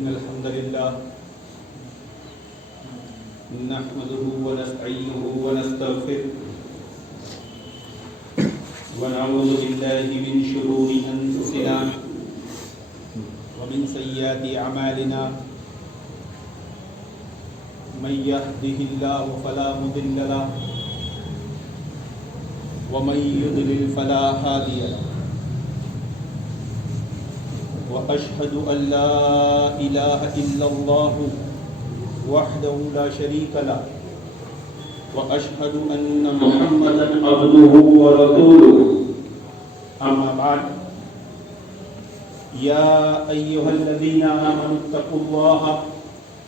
إن الحمد لله نحمده ونستعينه ونستغفره ونعوذ بالله من شرور أنفسنا ومن سيئات أعمالنا من يهده الله فلا مضل له ومن يضلل فلا هادي له وأشهد أن لا إله إلا الله وحده لا شريك له وأشهد أن محمدا عبده ورسوله أما بعد يا أيها الذين آمنوا اتقوا الله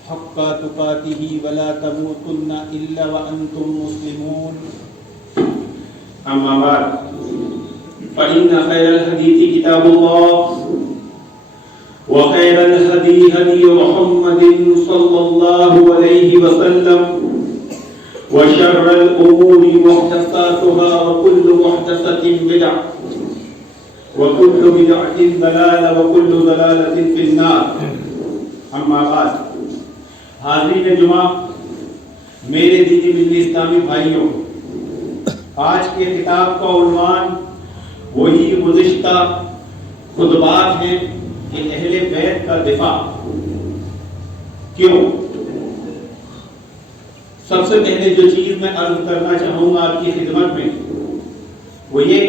حق تقاته ولا تموتن إلا وأنتم مسلمون أما بعد فإن خير الحديث كتاب الله وخير الهدي هدي محمد صلى الله عليه وسلم وشر الأمور محدثاتها وكل محدثة بدعة وكل بدعة ضلالة وكل ضلالة في النار أما بعد حاضرین جمعہ میرے دینی ملی اسلامی بھائیوں، آج کے خطاب کا عنوان وہی گزشتہ خطبات ہیں کہ اہل بیت کا دفاع کیوں۔ سب سے پہلے جو چیز میں عرض کرنا چاہوں گا آپ کی خدمت میں وہ یہ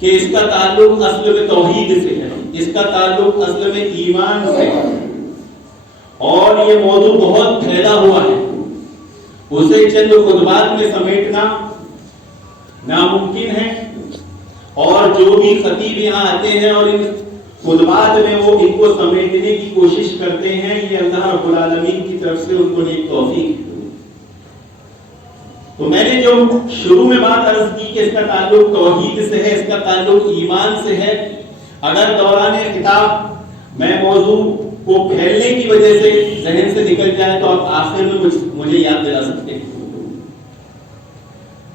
کہ اس کا تعلق اصل میں توحید سے ہے، اس کا تعلق اصل میں ایمان سے ہے، اور یہ موضوع بہت پھیلا ہوا ہے، اسے چند خطبات میں سمیٹنا ناممکن ہے، اور جو بھی خطیب یہاں آتے ہیں اور ان خطبات میں وہ ان کو سمیٹنے کی کوشش کرتے ہیں، یہ اللہ رب العالمین کی طرف سے ان کو نیک توفیق ہے۔ تو میں نے جو شروع میں بات عرض کی کہ اس کا تعلق توحید سے ہے، اس کا تعلق ایمان سے ہے، اگر دوران خطاب میں موضوع کو پھیلنے کی وجہ سے ذہن سے نکل جائے تو آپ آخر میں مجھے یاد دلا سکتے ہیں۔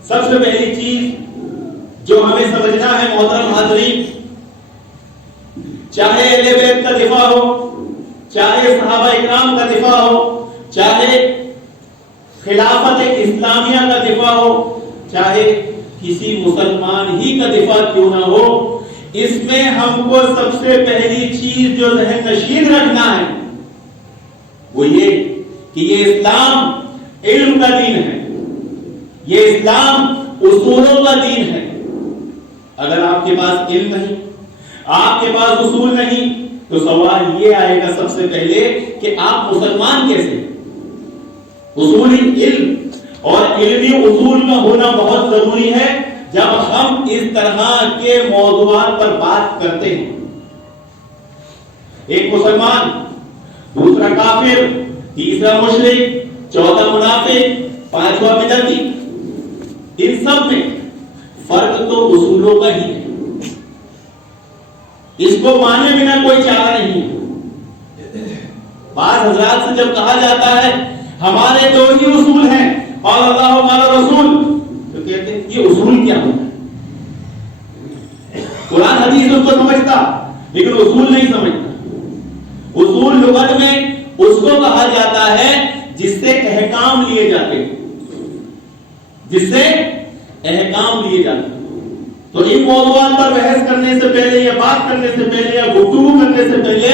سب سے پہلی چیز جو ہمیں سمجھنا ہے محترم حاضرین، چاہے اہل بیت کا دفاع ہو، چاہے صحابہ اکرام کا دفاع ہو، چاہے خلافت اسلامیہ کا دفاع ہو، چاہے کسی مسلمان ہی کا دفاع کیوں نہ ہو، اس میں ہم کو سب سے پہلی چیز جو ذہن نشین رکھنا ہے وہ یہ کہ یہ اسلام علم کا دین ہے، یہ اسلام اصولوں کا دین ہے۔ اگر آپ کے پاس علم نہیں، آپ کے پاس اصول نہیں، تو سوال یہ آئے گا سب سے پہلے کہ آپ مسلمان کیسے؟ اصولی علم اور علمی اصول کا ہونا بہت ضروری ہے جب ہم اس طرح کے موضوعات پر بات کرتے ہیں۔ ایک مسلمان، دوسرا کافر، تیسرا مشرک، چوتھا منافق، پانچواں بدعتی، ان سب میں فرق تو اصولوں کا ہی ہے، اس کو مانے بنا کوئی چارہ نہیں ہے۔ بعض حضرات سے جب کہا جاتا ہے ہمارے دو ہی اصول ہیں، قال اللہ و قال رسول، تو کہتے ہیں یہ اصول کیا ہوتا ہے؟ قرآن حدیث اس کو سمجھتا لیکن اصول نہیں سمجھتا۔ اصول لغت میں اس کو کہا جاتا ہے جس سے احکام لیے جاتے ہیں، جس سے احکام لیے جاتے ہیں۔ تو ان موضوعات پر بحث کرنے سے پہلے یا بات کرنے سے پہلے یا گفتگو کرنے سے پہلے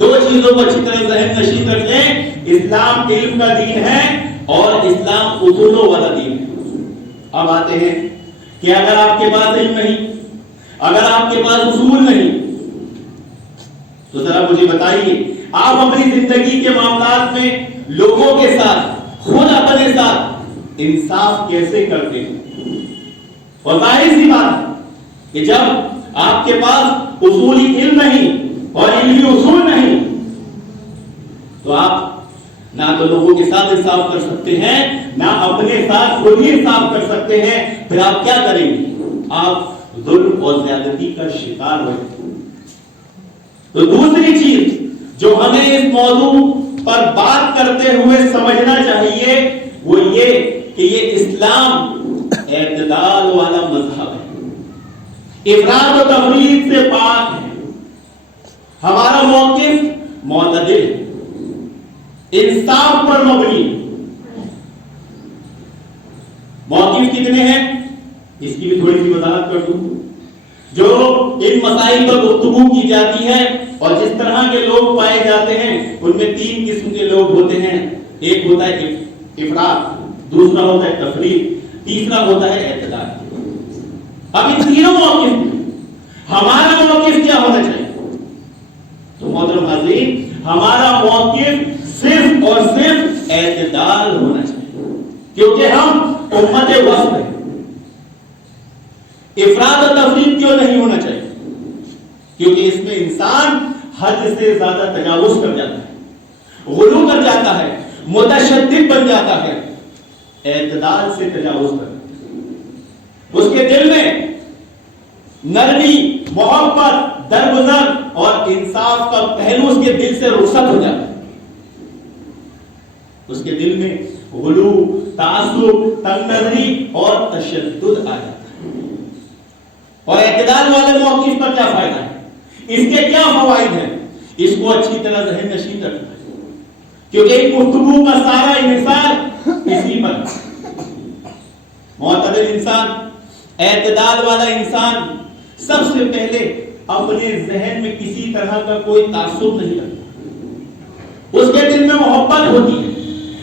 دو چیزوں کو اچھی طرح ذہن نشین رکھ لیں، اسلام علم کا دین ہے اور اسلام اصولوں والا دین ہے۔ اب آتے ہیں کہ اگر آپ کے پاس علم نہیں، اگر آپ کے پاس اصول نہیں، تو ذرا مجھے بتائیے آپ اپنی زندگی کے معاملات میں لوگوں کے ساتھ، خود اپنے ساتھ انصاف کیسے کرتے ہیں؟ اور ظاہر سی بات ہے کہ جب آپ کے پاس اصولی علم نہیں اور علمی اصول نہیں تو آپ نہ تو لوگوں کے ساتھ انصاف کر سکتے ہیں، نہ اپنے ساتھ خود ہی انصاف کر سکتے ہیں، پھر آپ کیا کریں گے؟ آپ ظلم اور زیادتی کا شکار ہوئے۔ تو دوسری چیز جو ہمیں اس موضوع پر بات کرتے ہوئے سمجھنا چاہیے وہ یہ کہ یہ اسلام اعتدال والا مذہب ہے، افراط و تفریط سے پاک ہے۔ ہمارا موقف معتدل، انصاف پر مبنی۔ موقف کتنے ہیں اس کی بھی تھوڑی سی وضاحت کر دوں۔ جو ان مسائل پر گفتگو کی جاتی ہے اور جس طرح کے لوگ پائے جاتے ہیں ان میں 3 قسم کے لوگ ہوتے ہیں۔ ایک ہوتا ہے افراط، دوسرا ہوتا ہے تفریط، تیسرا ہوتا ہے اعتدال۔ اب ان تینوں موقف میں ہمارا موقف کیا ہونا چاہیے؟ تو محترم حاضرین، ہمارا موقف صرف اور صرف اعتدال ہونا چاہیے، کیونکہ ہم امت وسط ہیں۔ افراط و تفریط کیوں نہیں ہونا چاہیے؟ کیونکہ اس میں انسان حد سے زیادہ تجاوز کر جاتا ہے، غلو کر جاتا ہے، متشدد بن جاتا ہے۔ اعتدال سے تجاوز کر اس کے دل میں نرمی، محبت، درگزر اور انصاف کا پہلو اس کے دل سے رخصت ہو جاتا ہے۔ اس کے دل میں غلو، تعصب، تنگ نظری اور تشدد آ جاتا ہے۔ اور اعتدال والے موقف پر کیا فائدہ ہے؟ اس کے کیا فوائد ہیں؟ اس کو اچھی طرح ذہن نشین رکھنا ہے، کیونکہ ایک گفتگو کا سارا انحصار اسی پر۔ معتدل انسان، اعتدال والا انسان سب سے پہلے اپنے ذہن میں کسی طرح کا کوئی تعصب نہیں رکھتا۔ اس کے دل میں محبت ہوتی ہے،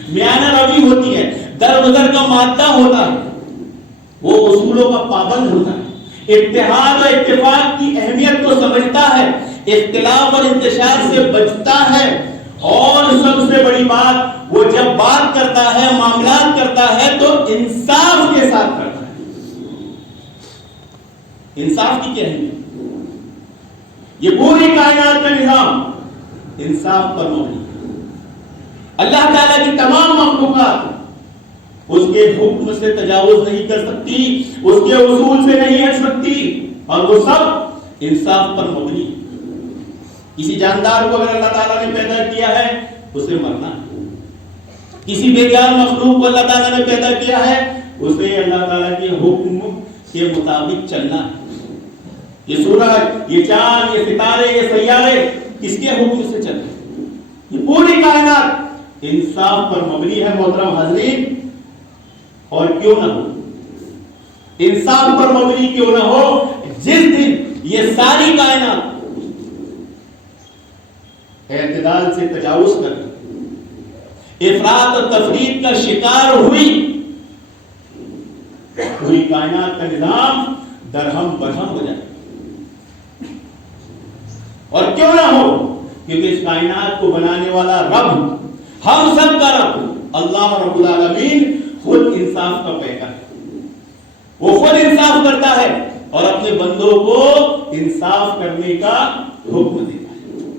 میانہ روی ہوتی ہے، درگزر کا مادہ ہوتا ہے، وہ اصولوں کا پابند ہوتا ہے، اتحاد اور اتفاق کی اہمیت کو سمجھتا ہے، اختلاف اور انتشار سے بچتا ہے، اور سب سے بڑی بات، وہ جب بات کرتا ہے، معاملات کرتا ہے تو انصاف کے ساتھ کرتا ہے۔ انصاف کی کیا ہے؟ یہ پوری کائنات کا نظام انصاف پر مبنی ہے۔ اللہ تعالیٰ کی تمام مخلوقات اس کے حکم سے تجاوز نہیں کر سکتی، اس کے اصول سے نہیں ہٹ سکتی، اور وہ سب انصاف پر مبنی ہے۔ کسی جاندار کو اگر اللہ تعالیٰ نے پیدا کیا ہے اسے مرنا ہے، کسی بے جان مخلوق کو اللہ تعالیٰ نے پیدا کیا ہے اسے اللہ تعالیٰ کے حکم کے مطابق چلنا ہے۔ یہ سورج، یہ چاند، یہ ستارے، یہ سیارے کس کے حکم سے چلتے ہیں؟ یہ پوری کائنات انصاف پر مبنی ہے محترم حاضرین۔ اور کیوں نہ ہو، انصاف پر مبنی کیوں نہ ہو، جس دن یہ ساری کائنات اعتدال سے تجاوز کر افراط اور تفریط کا شکار ہوئی، پوری کائنات کا نظام درہم برہم ہو جائے۔ اور کیوں نہ ہو، کیونکہ اس کائنات کو بنانے والا رب، ہم سب کا رب اللہ رب العالمین خود انصاف کا پیکر ہے۔ وہ خود انصاف کرتا ہے اور اپنے بندوں کو انصاف کرنے کا حکم دیتا ہے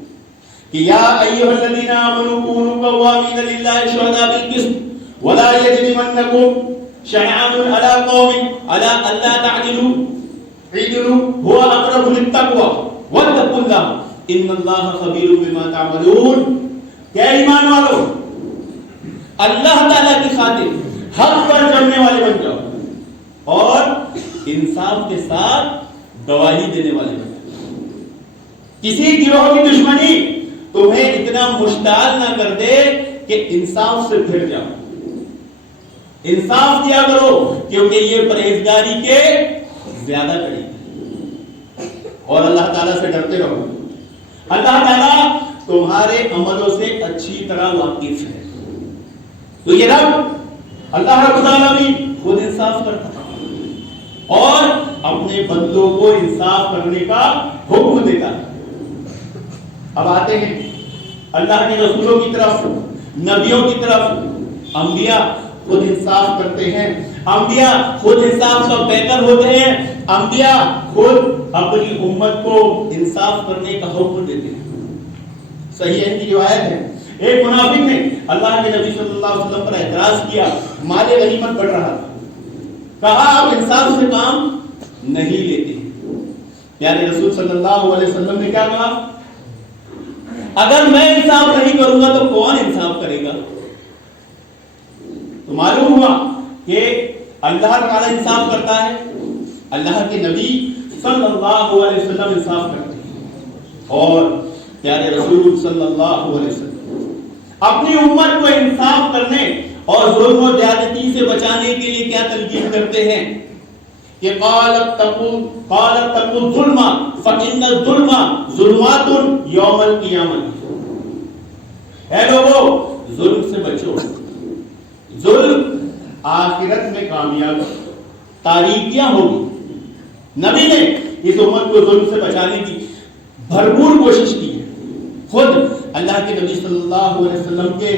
کہ یا ایھا الذین آمنوا کونوا قوامین للہ شہداء بالقسط ولا یجرمنکم شنآن علی قوم علی الا تعدلوا اعدلوا هو اقرب للتقوی واتقوا اللہ ان اللہ خبیر بما تعملون۔ کیا ایمان والو، اللہ تعالیٰ کی خاطر حق پر چلنے والے بن جاؤ اور انصاف کے ساتھ گواہی دینے والے بن جاؤ۔ کسی گروہ کی دشمنی تمہیں اتنا مشتعل نہ کر دے کہ انصاف سے پھر جاؤ۔ انصاف کیا کرو، کیونکہ یہ پرہیزگاری کے زیادہ قریب ہے، اور اللہ تعالیٰ سے ڈرتے رہو۔ اللہ تعالیٰ تمہارے عملوں سے اچھی طرح واقف ہے۔ تو یہ رب اللہ رب العالمین خود انصاف کرتا ہے اور اپنے بندوں کو انصاف کرنے کا حکم دیتا ہے۔ اب آتے ہیں اللہ کے رسولوں کی طرف، نبیوں کی طرف۔ انبیاء خود انصاف کرتے ہیں، انبیاء خود انصاف کا پیکر ہوتے ہیں، انبیاء خود اپنی امت کو انصاف کرنے کا حکم دیتے ہیں۔ صحیح ہے کی روایت ہے، ایک منافق نے اللہ کے نبی صلی اللہ علیہ وسلم پر اعتراض کیا، مال غنیمت بڑھ رہا تھا، کہا آپ انصاف سے کام نہیں لیتے۔ پیارے رسول صلی اللہ علیہ وسلم نے کیا کہا؟ اگر میں انصاف نہیں کروں گا تو کون انصاف کرے گا؟ تو معلوم ہوا کہ اللہ تعالیٰ انصاف کرتا ہے، اللہ کے نبی صلی اللہ علیہ وسلم انصاف کرتے ہیں، اور پیارے رسول صلی اللہ علیہ وسلم اپنی امت کو انصاف کرنے اور ظلم و زیادتی سے بچانے کے لیے کیا تلقین کرتے ہیں کہ قالت تقوا الظلم فإن الظلم ظلمات یوم القیامت، اے لوگوں ظلم سے بچو، ظلم آخرت میں کامیاب تاریکیاں ہوگی۔ نبی نے اس امت کو ظلم سے بچانے کی بھرپور کوشش کی ہے۔ خود اللہ کے نبی صلی اللہ علیہ وسلم کے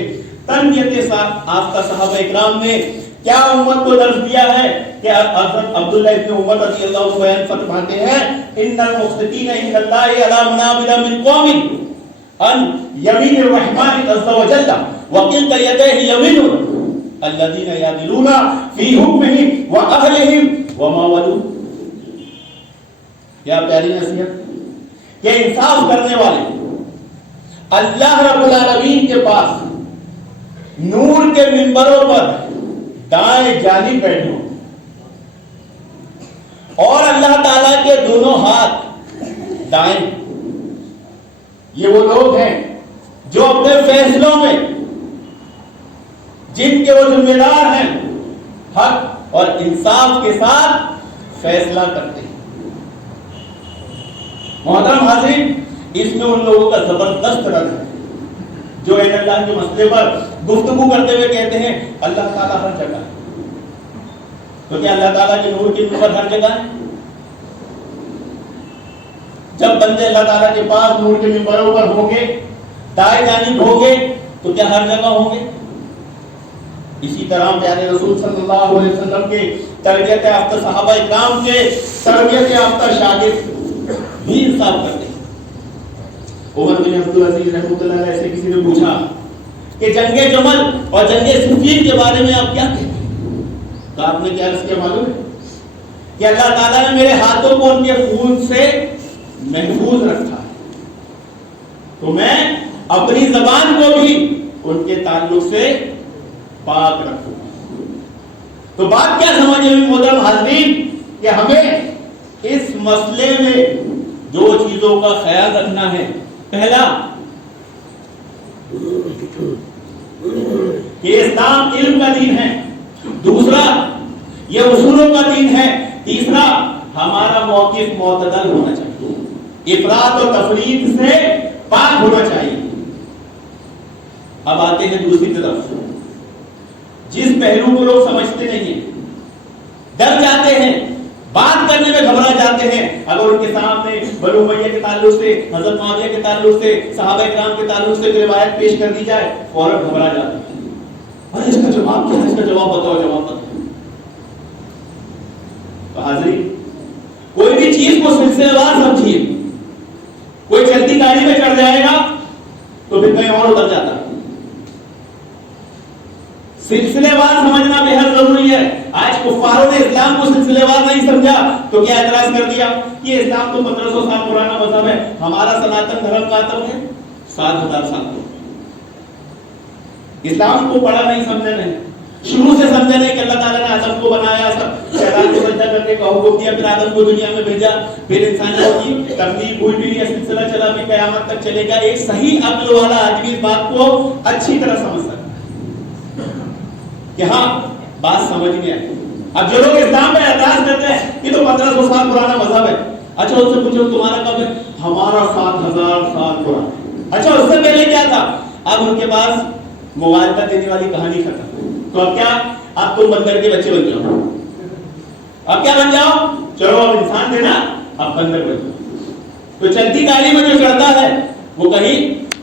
تربیت آفتہ صحابہ اکرام نے کیا امت کو درس دیا ہے کہ حضرت عبداللہ ابن عمر رضی اللہ عنہ بیان فرماتے ہیں ان المقسطین عند اللہ علی منابر من قوم ان یمین الرحمن عز وجل وکلتا یدیہ یمین الذین یعدلون فی حکمہم واہلہم وما ولوا۔ کیا پیاری نصیحت کہ انصاف کرنے والے اللہ رب العالمین کے پاس نور کے منبروں پر دائیں جانب بیٹھے ہوں، اور اللہ تعالیٰ کے دونوں ہاتھ دائیں۔ یہ وہ لوگ ہیں جو اپنے فیصلوں میں جن کے وہ ذمہ دار ہیں حق اور انصاف کے ساتھ فیصلہ کرتے ہیں۔ محترم حاضرین، اس میں ان لوگوں کا زبردست رد ہے جو اے اللہ کے مسئلے پر گفتگو کرتے ہوئے کہتے ہیں اللہ تعالیٰ ہر جگہ ہے۔ تو کیا اللہ تعالیٰ کے نور کے منبر ہر جگہ ہے؟ جب بندے اللہ تعالیٰ کے پاس نور کے منبروں پر ہوں گے، دائیں جانب ہوں گے، تو کیا ہر جگہ ہوں گے؟ اسی طرح پیارے رسول صلی اللہ علیہ وسلم کے تربیت یافتہ صحابہ اکرام کے تربیت یافتہ شاگرد بھی انصاف کرتے ہیں۔ عمر بن عبدالعزیز رحمۃ اللہ علیہ سے کسی نے پوچھا کہ جنگ جمل اور جنگ صفین کے بارے میں آپ کیا کہتے ہیں؟ تو آپ نے کیا عرض کیا معلوم ہے کہ اللہ تعالیٰ نے میرے ہاتھوں کو ان کے خون سے محفوظ رکھا ہے، تو میں اپنی زبان کو بھی ان کے تعلق سے پاک رکھوں۔ تو بات کیا سمجھے ہوئی محترم حاضرین کہ ہمیں اس مسئلے میں دو چیزوں کا خیال رکھنا ہے۔ پہلا کہ اسلام علم کا دین ہے، دوسرا یہ اصولوں کا دین ہے، تیسرا ہمارا موقف معتدل ہونا چاہیے، افراط اور تفریط سے پاک ہونا چاہیے۔ اب آتے ہیں دوسری طرف، جس پہلو کو لوگ سمجھتے نہیں ہیں، ڈر جاتے ہیں، بات کرنے میں گھبرا جاتے ہیں، اگر ان کے سامنے بنو امیہ کے تعلق سے، حضرت معاویہ کے تعلق سے، صحابہ کرام کے تعلق سے روایت پیش کر دی جائے فوراً گھبرا جاتے ہیں، ارے اس کا جواب کیا ہے، اس کا جواب بتاؤ، جواب بتاؤ۔ تو حاضرین، کوئی بھی چیز کو سلسلے وار سمجھیے۔ کوئی چلتی گاڑی میں چڑھ جائے گا تو پھر کہیں اور اتر جاتا ہے۔ سلسلے وار سمجھنا بے حد ضروری ہے۔ آج کفاروں نے اسلام کو سلسلے وار نہیں سمجھا تو کیا اعتراض کر دیا کہ اسلام تو 1500 سال پرانا مذہب ہے، ہمارا سناتن دھرم کا تب ہے 7000 سال پرانا۔ اسلام کو پڑھا نہیں، سمجھے نہیں، شروع سے سمجھے نہیں کہ اللہ تعالیٰ نے آدم کو بنایا، شیطان کو سجدہ کرنے کا حکم دیا، پھر آدم کو دنیا میں بھیجا، پھر انسانوں کی تخلیق ہوئی، پھر یہ سلسلہ چلا، پھر قیامت تک چلے گا۔ ایک صحیح عقل والا آدمی اس بات کو اچھی طرح سمجھ سکتا کہ ہاں بات سمجھ میں آئی۔ اب جو لوگ اسلام پہ اعتراض کرتے ہیں کہ تو 1500 سال پرانا مذہب ہے، اچھا اس سے پوچھو تمہارا کب ہے؟ ہمارا 7000 سال پرانا۔ اچھا اس سے پہلے کیا تھا؟ اب ان کے پاس مغالطہ دینے والی کہانی ختم۔ تو اب کیا؟ اب تم بندر کے بچے بن جاؤ۔ اب کیا بن جاؤ؟ چلو اب انسان دینا، اب بندر بن جاؤ۔ تو چلتی گاڑی میں جو چڑھتا ہے وہ کہیں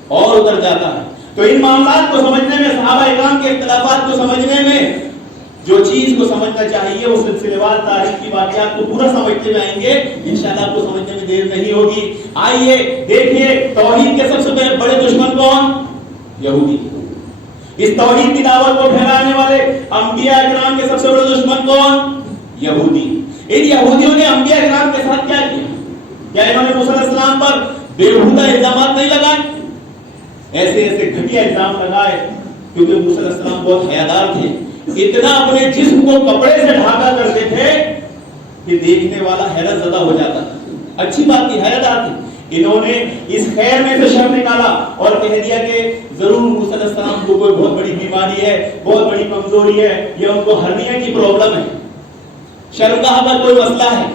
اور اتر جاتا ہے۔ تو ان معاملات کو سمجھنے میں، صحابہ اکرام کے اختلافات کو سمجھنے میں جو چیز کو سمجھنا چاہیے وہ سلسلے وار تاریخ کی واقعات کو پورا سمجھتے میں آئیں گے، انشاءاللہ آپ کو سمجھنے میں دیر نہیں ہوگی۔ آئیے دیکھیے توحید کے سب سے بڑے دشمن کون؟ یہودی۔ اس توحید کی دعوت کو پھیلانے والے انبیاء اکرام کے سب سے بڑے دشمن کون؟ یہودی۔ ان یہودیوں نے انبیاء اکرام کے ساتھ کیا کیا؟ کیا انہوں نے موسیٰ علیہ السلام پر بےہودہ الزامات نہیں لگائے؟ ایسے ایسے گھٹیا الزام لگائے، کیونکہ موسیٰ علیہ السلام بہت حیادار تھے، اتنا اپنے جسم کو کپڑے سے ڈھانکا کرتے تھے کہ دیکھنے والا حیرت زدہ ہو جاتا تھا۔ اچھی بات تھی، حیادار تھی، انہوں نے اس خیر میں سے شر نکالا اور کہہ دیا کہ ضرور موسیٰ علیہ السلام کو کوئی بہت بڑی بیماری ہے، بہت بڑی کمزوری ہے، یا ان کو ہرنیا کی پرابلم ہے، شرمگاہ کا کوئی مسئلہ ہے۔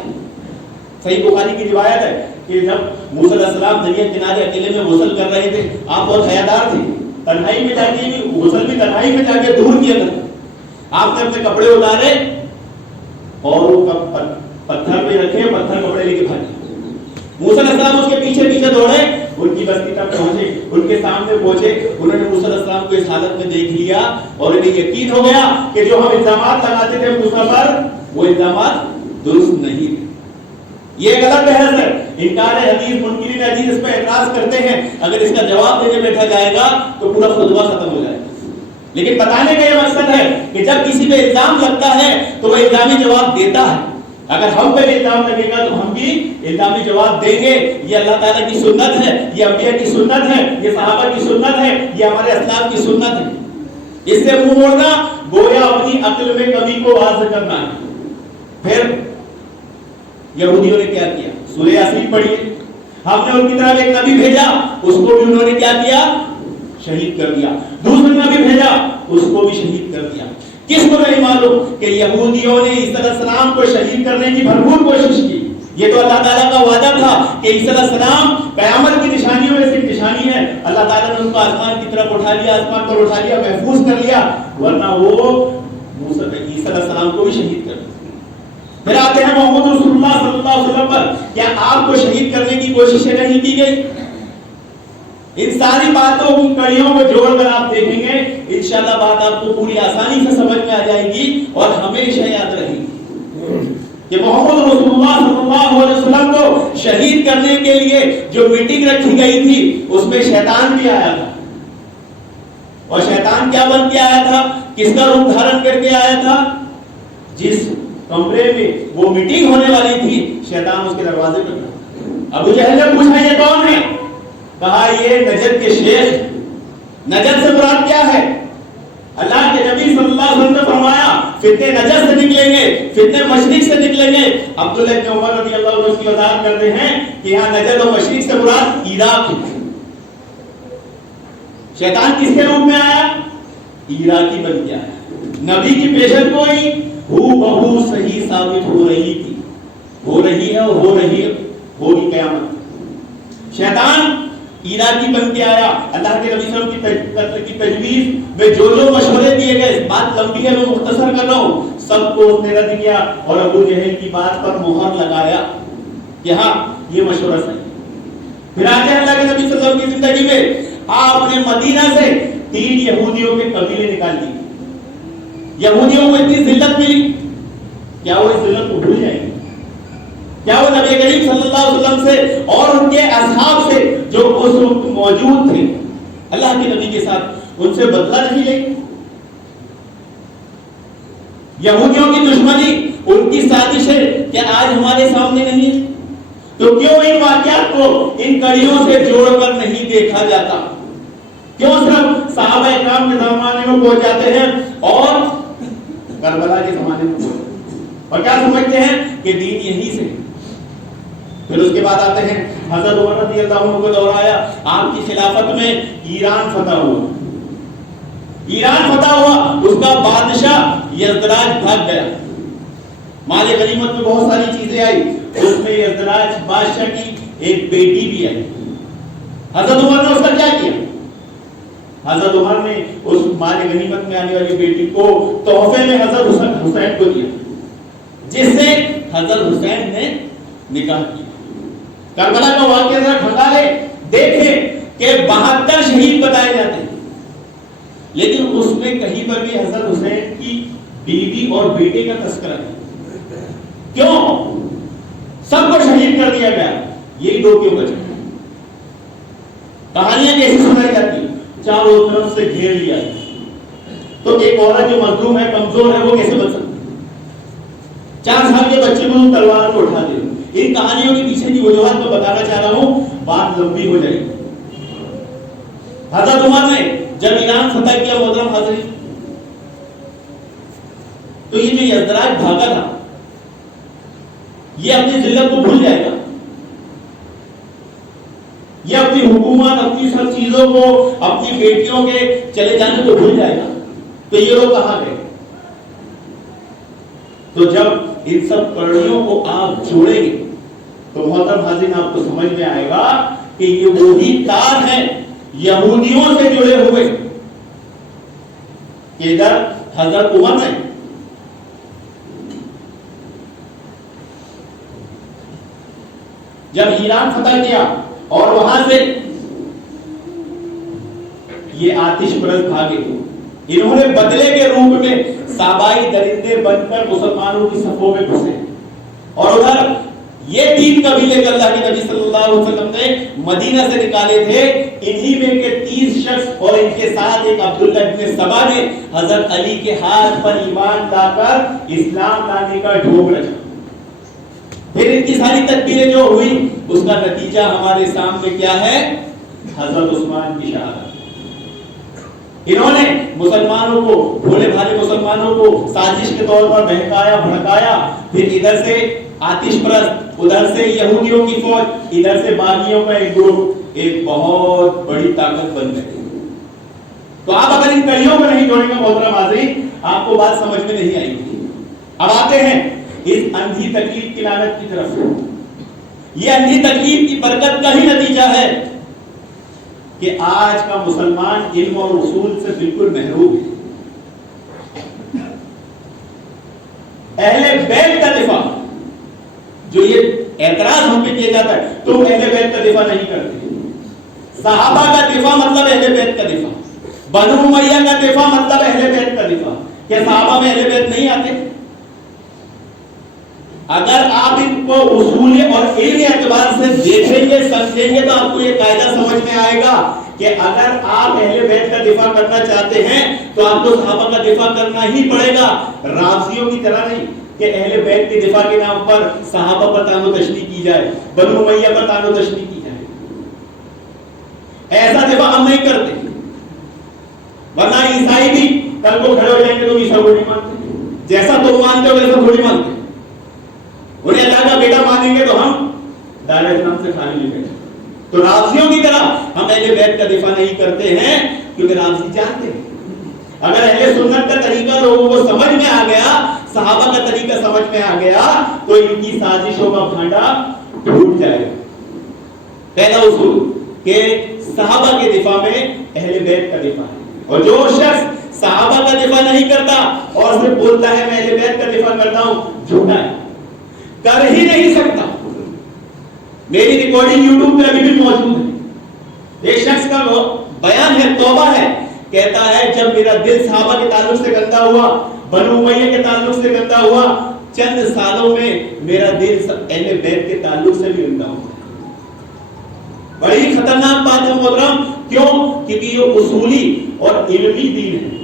صحیح بخاری کی روایت ہے کہ جب موسیٰ علیہ السلام دریا کنارے اکیلے میں غسل کر رہے تھے، آپ بہت حیادار تھے، تنہائی میں جا کے غسل بھی تنہائی میں جا کے دور کیا کرتے، آپ نے اپنے کپڑے اتارے اور وہ پتھر پہ رکھے، پتھر کپڑے لے کے بھاگے۔ موسیٰ علیہ السلام اس کے پیچھے پیچھے دوڑے، ان کی بستی تک پہنچے، ان کے سامنے پہنچے، انہوں نے موسیٰ علیہ السلام کو اس حالت میں دیکھ لیا اور انہیں یقین ہو گیا کہ جو ہم الزامات لگاتے تھے موسیٰ پر، وہ الزامات درست نہیں تھے۔ یہ غلط بحث ہے، انکار حدیث، منکرین حدیث اس پہ اعتراض کرتے ہیں، اگر اس کا جواب دینے بیٹھا جائے گا تو پورا خطبہ ختم ہو جائے گا۔ لیکن بتانے کا یہ مقصد ہے کہ جب کسی پہ الزام لگتا ہے تو وہ الزامی جواب دیتا ہے، اگر ہم پہ الزام لگے گا تو ہم بھی الزامی جواب دیں گے۔ یہ اللہ تعالیٰ کی سنت ہے، یہ انبیاء کی سنت ہے، یہ صحابہ کی سنت ہے، یہ ہمارے اسلاف کی سنت ہے۔ اس سے منہ موڑنا گویا اپنی عقل میں کمی کو واضح کرنا ہے۔ پھر یہودیوں نے کیا کیا؟ سورہ یاسین پڑھیے، ہم نے ان کی طرف ایک نبی بھیجا، اس کو بھی انہوں نے کیا کیا؟ شہید کر دیا۔ دوسرا نبی بھیجا، اس کو بھی شہید کر دیا۔ کس کو نہیں معلوم کہ یہودیوں نے عیسیٰ علیہ السلام کو شہید کرنے کی بھرپور کوشش کی۔ یہ تو اللہ تعالیٰ کا وعدہ تھا کہ عیسیٰ علیہ السلام قیامت کی نشانیوں میں سے ایک نشانی ہے، اللہ تعالیٰ نے ان کو آسمان کی طرف اٹھا لیا، آسمان پر اٹھا لیا، محفوظ کر لیا، ورنہ وہ عیسیٰ علیہ السلام کو بھی شہید کر دیا۔ پھر آتے ہیں محمد رسول اللہ صلی اللہ علیہ وسلم پر، کیا آپ کو شہید کرنے کی کوششیں نہیں کی گئی؟ ان ساری باتوں کی کڑیوں کو جوڑ کر آپ دیکھیں گے، انشاءاللہ بات آپ کو پوری آسانی سے سمجھ میں آ جائے گی اور ہمیشہ یاد رہے گی کہ محمد رسول اللہ صلی اللہ علیہ وسلم کو شہید کرنے کے لیے جو میٹنگ رکھی گئی تھی اس میں شیطان بھی آیا تھا، اور شیطان کیا بن کے آیا تھا؟ کس کا روپ دھارن کر کے آیا تھا؟ جس کمرے میں وہ میٹنگ ہونے والی تھی شیطان اس کے دروازے پر تھا۔ ابو جہل نے پوچھا یہ کون ہے؟ کہا یہ نجد کے شیخ۔ نجد سے مراد کیا ہے؟ اللہ کے نبی صلی اللہ علیہ وسلم نے فرمایا فتنے نجد سے نکلیں گے، فتنے مشرق سے نکلیں گے۔ عبداللہ بن عمر رضی اللہ عنہ اس کی وضاحت کرتے ہیں کہ یہاں نجد اور مشرق سے مراد عراق ہے۔ شیطان کس کے روپ میں آیا؟ عراقی بن کے آیا۔ نبی کی پیشن گوئی ہو بہو صحیح ثابت ہو رہی تھی، ہو رہی ہے اور ہو رہی ہے، ہوگی قیامت۔ شیطان عراقی بن کے آیا۔ اللہ کے نبی صلی اللہ علیہ وسلم کی تجویز میں جو مشورے دیے گئے، بات لمبی ہے میں مختصر کر رہا ہوں، سب کو اس نے رد کیا اور ابو جہل کی بات پر مہر لگایا کہ ہاں یہ مشورہ صحیح۔ پھر آگے اللہ کے نبی صلی اللہ علیہ وسلم کی زندگی میں آپ نے مدینہ سے 3 یہودیوں کے قبیلے نکال دیے۔ یہودیوں کو اتنی ذلت ملی، کیا وہ اس ذلت کو بھول جائیں گے؟ کیا وہ نبی کریم صلی اللہ علیہ وسلم سے اور ان کے اصحاب سے جو اس وقت موجود تھے اللہ کے نبی کے ساتھ، ان سے بدلہ نہیں لیں گے؟ یہودیوں کی دشمنی، ان کی سازشیں کیا آج ہمارے سامنے نہیں ہے؟ تو کیوں ان واقعات کو ان کڑیوں سے جوڑ کر نہیں دیکھا جاتا؟ کیوں صرف صحابہ اکرام کے زمانے میں پہنچ جاتے ہیں اور کربلا کے زمانے میں پہنچ جاتے ہیں اور کیا سمجھتے ہیں کہ دین یہی سے؟ پھر اس کے بعد آتے ہیں حضرت عمر رضی اللہ عنہ کو دور آیا، آپ کی خلافت میں ایران فتح ہوا۔ ایران فتح ہوا، اس کا بادشاہ یزدراج بھاگ گیا، مال غنیمت میں بہت ساری چیزیں آئی، اس میں یزدراج بادشاہ کی ایک بیٹی بھی آئی۔ حضرت عمر نے اس کا کیا کیا؟ حضرت عمر نے اس مال غنیمت میں آنے والی بیٹی کو تحفے میں حضرت حسین کو دیا، جس سے حضرت حسین نے نکاح کیا۔ کربلا کا واقعہ ذرا کھنگالے دیکھیں کہ 72 شہید بتائے جاتے ہیں، لیکن اس میں کہیں پر بھی حضرت حسین کی بیوی اور بیٹے کا تذکرہ نہیں۔ کیوں؟ سب کو شہید کر دیا گیا، یہی 2 کیوں بچے؟ کہانیاں کیسی سنائی جاتی ہیں؟ چاروں طرف سے گھیر لیا ہے، تو ایک عورت جو مظلوم ہے، کمزور ہے، وہ کیسے بچ سکتی؟ 4 سال کے بچے کو تلوار کو اٹھا دے۔ ان کہانیوں کے پیچھے کی وجوہات میں بتانا چاہ رہا ہوں، بات لمبی ہو جائے گی۔ حضرت عمر نے جب ایران فتح کیا محترم حاضرین، تو یہ جو یزدراج بھاگا تھا یہ اپنی ذلت کو بھول جائے گا، یہ اپنی حکومت، اپنی سب چیزوں کو، اپنی بیٹیوں کے چلے جانے کو بھول جائے گا، تو یہ لوگ کہاں گئے؟ تو جب ان سب کڑیوں کو آپ جوڑیں گے تو محترم حاضرین آپ کو سمجھ میں آئے گا کہ یہ وہی تار ہیں یہودیوں سے جڑے ہوئے کہ ادھر حضرت عمر نے جب ایران فتح کیا اور وہاں سے یہ آتش پرست بھاگے، انہوں نے بدلے کے روپ میں سابائی درندے بن کر مسلمانوں کی صفوں میں گھسے، اور ادھر یہ 3 قبیلے کے اللہ کے نبی صلی اللہ علیہ وسلم نے مدینہ سے نکالے تھے، انہی میں کے 30 شخص اور ان کے ساتھ ایک عبداللہ ابن سبا نے حضرت علی کے ہاتھ پر ایمان لا کر اسلام لانے کا ڈھونگ رچا۔ پھر ان کی ساری تدبیریں جو ہوئی اس کا نتیجہ ہمارے سامنے کیا ہے؟ حضرت عثمان کی شہادت۔ انہوں نے مسلمانوں کو، بھولے بھالے مسلمانوں کو سازش کے طور پر بہکایا بھڑکایا، پھر ادھر سے آتش پرست، ادھر سے یہودیوں کی فوج، ادھر سے باغیوں کا ایک گروپ، ایک بہت بڑی طاقت بن گئی۔ تو آپ اگر ان کڑیوں کو نہیں جوڑیں گے محترم حاضرین، آپ کو بات سمجھ میں نہیں آئے گی۔ اب آتے ہیں اس اندھی تکلیف کی لعنت کی طرف سے۔ یہ اندھی تکلیف کی برکت کا ہی نتیجہ ہے کہ آج کا مسلمان علم اور اصول سے بالکل محروم ہے۔ اہل بیت کا دفاع، جو یہ اعتراض ہم پہ کیا جاتا ہے، تم اہل بیت کا دفاع نہیں کرتے۔ صحابہ کا دفاع مطلب اہل بیت کا دفاع، بنو امیہ کا دفاع مطلب اہل بیت کا دفاع۔ کیا صحابہ میں اہل بیت نہیں آتے؟ اگر آپ ان کو اصول اور علمی اعتبار سے دیکھیں گے سمجھیں گے تو آپ کو یہ قاعدہ سمجھ میں آئے گا کہ اگر آپ اہل بیت کا دفاع کرنا چاہتے ہیں تو آپ کو صحابہ کا دفاع کرنا ہی پڑے گا، رافضیوں کی طرح نہیں کہ اہل بیت کے دفاع کے نام پر صحابہ پر طعن و تشنیع کی جائے، بنو امیہ پر طعن و تشنیع کی جائے۔ ایسا دفاع ہم نہیں کرتے، ورنہ عیسائی بھی کل کو کھڑے ہو جائیں گے تو عیسیٰ کو نہیں مانتے، جیسا تم مانتے ہو ویسا تھوڑی مانتے۔ انہیں اللہ کا بیٹا مانیں گے تو ہم دائرہ اسلام سے خالی لے گئے۔ تو رافضیوں کی طرح ہم اہل بیت کا دفاع نہیں کرتے ہیں، کیونکہ رافضی جانتے ہیں اگر اہل سنت کا طریقہ لوگوں کو سمجھ میں آ گیا، صحابہ کا طریقہ سمجھ میں آ گیا تو ان کی سازشوں کا بھانڈا ٹوٹ جائے گا۔ پہلا اصول کہ صحابہ کے دفاع میں اہل بیت کا دفاع ہے، اور جو شخص صحابہ کا دفاع نہیں کرتا اور صرف بولتا ہے میں اہل بیت کا دفاع کرتا ہوں، جھوٹا ہے، کر ہی نہیں سکتا۔ میری ریکارڈنگ یوٹیوب پہ ابھی بھی موجود ہے، ایک شخص کا بیان ہے، توبہ ہے، کہتا ہے جب میرا دل صحابہ کے تعلق سے گندا ہوا، بنو امیہ کے تعلق سے گندا ہوا، چند سالوں میں میرا دل اہل بیت کے تعلق سے بھی گندا ہوا۔ بڑی خطرناک بات ہے محترم، کیوں؟ کیونکہ یہ اصولی اور علمی دین ہے،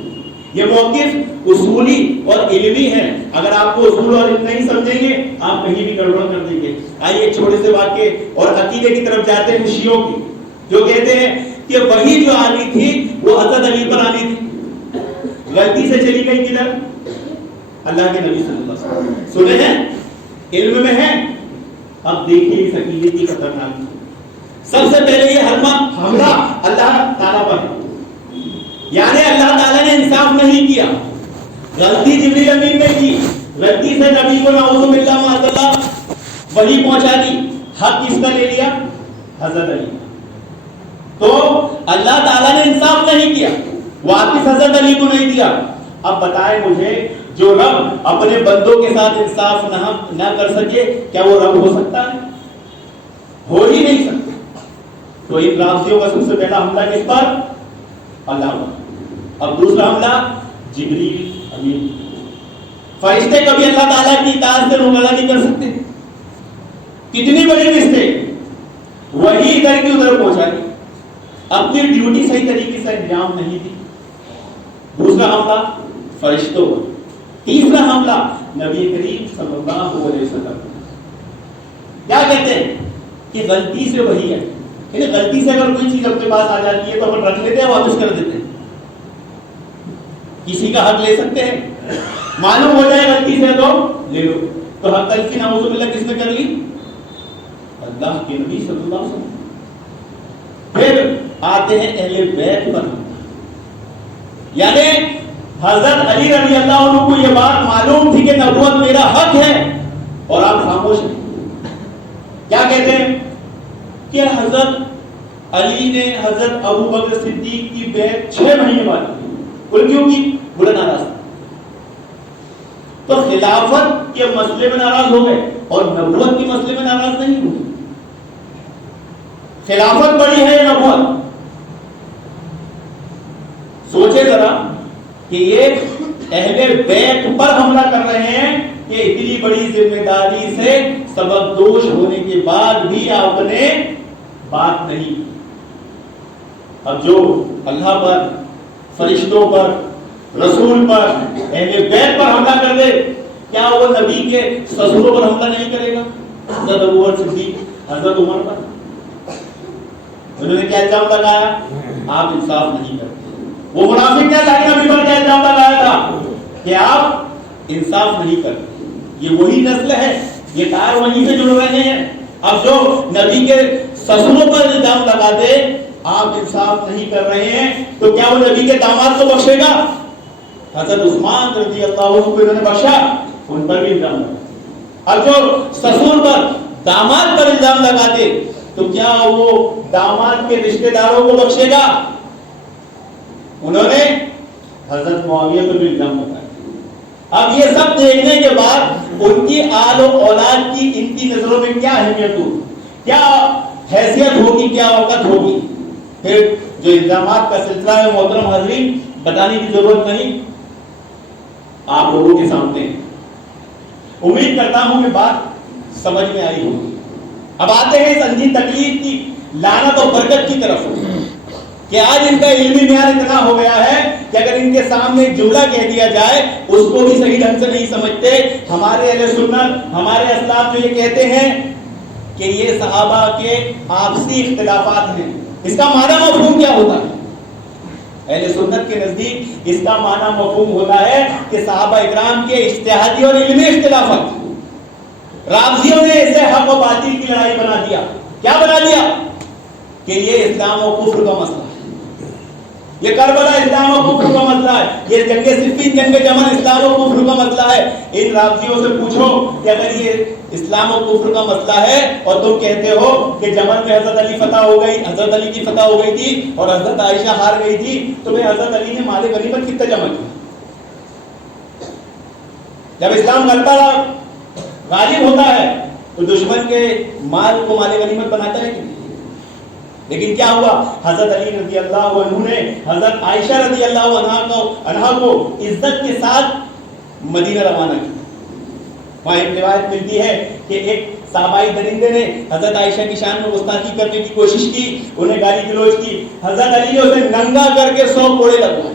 یہ موقف اصولی اور علمی ہے۔ اگر آپ کو اصول اور علم نہیں سمجھیں گے آپ کہیں بھی گڑبڑ کر دیں گے۔ آئیے ایک چھوٹے سے واقعے اور عقیدے کی طرف جاتے ہیں شیعوں کی، جو کہتے ہیں کہ وہی جو آنی تھی وہ حضرت علی پر آنی تھی، غلطی سے چلی گئی کدھر؟ اللہ کے نبی صلی اللہ علیہ وسلم۔ سنے ہیں، علم میں ہے۔ اب دیکھیے اس عقیدے کی خطرناکی۔ سب سے پہلے یہ حملہ اللہ تعالیٰ پر ہے، یعنی اللہ تعالیٰ نے انصاف نہیں کیا، غلطی جبریل امین نے کی، غلطی سے نبی کو نعوذ باللہ معاذ اللہ وحی پہنچا دی، حق کس کا لے لیا؟ حضرت علی۔ تو اللہ تعالیٰ نے انصاف نہیں کیا، واپس حضرت علی کو نہیں دیا۔ اب بتائیں مجھے، جو رب اپنے بندوں کے ساتھ انصاف نہ کر سکے کیا وہ رب ہو سکتا ہے؟ ہو ہی نہیں سکتا۔ تو ان رافضیوں کا سب سے پہلا حملہ کس پر؟ اللہ پر۔ اب دوسرا حملہ جبریل امین۔ فرشتے کبھی اللہ تعالیٰ کی اطاعت سے روگردہ نہیں کر سکتے، کتنی بڑی مسٹیک، وہی ادھر کی ادھر پہنچا دی، اپنی ڈیوٹی صحیح طریقے سے انجام نہیں دی۔ دوسرا حملہ فرشتوں پر۔ تیسرا حملہ نبی کریم صلی اللہ علیہ وسلم۔ کیا کہتے ہیں کہ غلطی سے وہی ہے، یعنی غلطی سے اگر کوئی چیز اپنے پاس آ جاتی ہے تو اپن رکھ لیتے ہیں، واپس کر دیتے ہیں، کسی کا حق لے سکتے ہیں، معلوم ہو جائے غلطی سے تو لے لو۔ تو حق تلفی نعوذ باللہ کس نے کر لی؟ اللہ کے نبی صلی اللہ علیہ وسلم۔ پھر آتے ہیں اہل بیت پر، یعنی حضرت علی رضی اللہ عنہ کو یہ بات معلوم تھی کہ نبوت میرا حق ہے اور آپ خاموش ہیں. کیا کہتے ہیں کہ حضرت علی نے حضرت ابو بکر صدیق کی بیعت 6 مہینے بعد کی. بول کیوں کی؟ بولا ناراض تھا. تو خلافت کے مسئلے میں ناراض ہو گئے اور نبوت کے مسئلے میں ناراض نہیں ہوئے. خلافت بڑی ہے یا نبوت؟ سوچے ذرا کہ یہ اہل بیت پر حملہ کر رہے ہیں کہ اتنی بڑی ذمہ داری سے سبق دوش ہونے کے بعد بھی آپ نے بات نہیں. اب جو اللہ پر، فرشتوں پر، رسول پر، اہل بیت پر حملہ کر دے، کیا وہ نبی کے سسروں پر حملہ نہیں کرے گا؟ حضرت ابو بکر صدیق، حضرت عمر پر انہوں نے کیا الزام لگایا؟ آپ انصاف نہیں کرتے. وہ منافق کیا نبی پر کیا الزام لگایا تھا کہ آپ انصاف نہیں کرتے. یہ وہی نسل ہے، یہ تار وہیں سے جڑ رہے ہیں. اب جو نبی کے سسروں پر الزام لگا دے آپ انصاف نہیں کر رہے ہیں، تو کیا وہ نبی کے داماد کو بخشے گا؟ حضرت عثمان رضی اللہ عنہ کو انہوں نے بخشا، ان پر بھی الزام لگا. اب جو سسر پر، داماد پر الزام لگا دے تو کیا وہ داماد کے رشتہ داروں کو بخشے گا؟ انہوں نے حضرت معاویہ پر بھی الزام لگایا. اب یہ سب دیکھنے کے بعد ان کی آل و اولاد کی ان کی نظروں میں کیا اہمیت ہوگی، کیا حیثیت ہوگی، کیا وقت ہوگی. پھر جو الزامات کا سلسلہ ہے محترم حاضرین، بتانے کی ضرورت نہیں، آپ لوگوں کے سامنے. امید کرتا ہوں کہ بات سمجھ میں آئی ہوگی. اب آتے ہیں اس اندھی تکلیف کی لعنت اور برکت کی طرف کہ آج ان کا علمی معیار اتنا ہو گیا ہے کہ اگر ان کے سامنے ایک جملہ کہہ دیا جائے اس کو بھی صحیح ڈھنگ سے نہیں سمجھتے. ہمارے اہل سنت، ہمارے اسلاف جو یہ کہتے ہیں کہ یہ صحابہ کے آپسی اختلافات ہیں، اس کا معنی مفہوم کیا ہوتا ہے؟ اہل سنت کے نزدیک اس کا معنی مفہوم ہوتا ہے کہ صحابہ اکرام کے اجتہادی اور علمی اختلافات. رافضیوں نے اسے حق و باطل کی لڑائی بنا دیا. کیا بنا دیا؟ کہ یہ اسلام و کفر کا مسئلہ ہے، یہ کربلا اسلام و کفر کا مسئلہ ہے، یہ جنگ صفین جنگ جمل اسلام و کفر کا مسئلہ ہے. ان رافضیوں سے پوچھو کہ اگر یہ اسلام و کفر کا مسئلہ ہے اور تم کہتے ہو کہ جمل میں حضرت علی فتح ہو گئی، حضرت علی کی فتح ہو گئی تھی اور حضرت عائشہ ہار گئی تھی، تو میں حضرت علی نے مال غنیمت کتنا جمع کیا؟ جب اسلام غلبہ غالب ہوتا ہے تو دشمن کے مال کو مال غنیمت بناتا ہے کہ نہیں؟ لیکن کیا ہوا؟ حضرت علی رضی اللہ عنہ نے حضرت عائشہ رضی اللہ عنہا کو عزت کے ساتھ مدینہ روانہ کیا. وہاں ایک روایت ملتی ہے کہ ایک صحابائی درندے نے حضرت عائشہ کی شان میں گستاخی کرنے کی کوشش کی، انہیں گالی گلوچ کی. حضرت علی نے اسے ننگا کر کے 100 کوڑے لگوائے.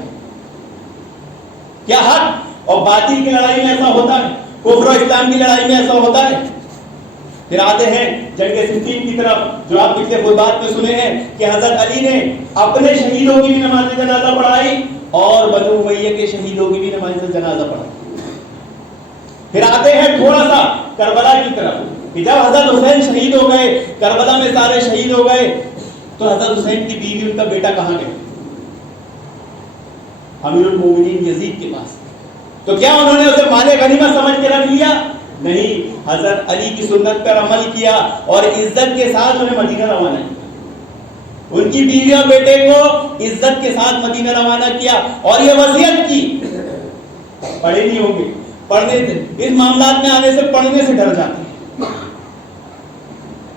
کیا حق اور باطل کی لڑائی میں ایسا ہوتا ہے؟ کفر و اسلام کی لڑائی میں ایسا ہوتا ہے؟ پھر آتے ہیں جنگ صفین کی طرف، جو آپ پچھلے خطبات میں سنے ہیں کہ حضرت علی نے اپنے شہیدوں کی بھی نماز جنازہ پڑھائی اور بنو امیہ کے شہیدوں کی بھی نماز جنازہ پڑھائی. پھر آتے ہیں تھوڑا سا کربلا کی طرف کہ جب حضرت حسین شہید ہو گئے، کربلا میں سارے شہید ہو گئے، تو حضرت حسین کی بیوی، ان کا بیٹا کہاں گئے؟ امیر المومنین یزید کے پاس. تو کیا انہوں نے اسے مال غنیمت سمجھ کے رکھ لیا؟ نہیں، حضرت علی کی سنت پر عمل کیا اور عزت کے ساتھ انہیں مدینہ روانہ کیا. ان کی بیوی اور بیٹے کو عزت کے ساتھ مدینہ روانہ کیا اور یہ وصیت کی. پڑھے نہیں ہوں گے، پڑھنے سے اس معاملات میں آنے سے پڑھنے سے ڈر جاتے ہیں.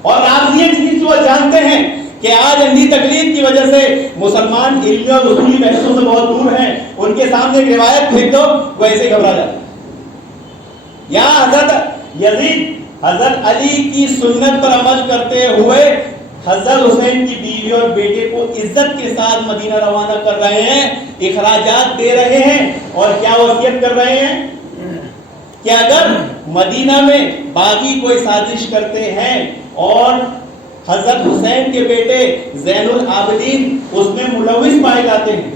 اور آپ یہ چیز وہ جانتے ہیں کہ آج اندھی تکلیف کی وجہ سے مسلمان علمی اور اصولی بحثوں سے بہت دور ہیں. ان کے سامنے ایک روایت پھینک دو وہ ایسے گھبرا جاتے ہیں. یہاں حضرت یزید حضرت علی کی سنت پر عمل کرتے ہوئے حضرت حسین کی بیوی اور بیٹے کو عزت کے ساتھ مدینہ روانہ کر رہے ہیں، اخراجات دے رہے ہیں اور کیا وصیت کر رہے ہیں کہ اگر مدینہ میں باغی کوئی سازش کرتے ہیں اور حضرت حسین کے بیٹے زین العابدین اس میں ملوث پائے جاتے ہیں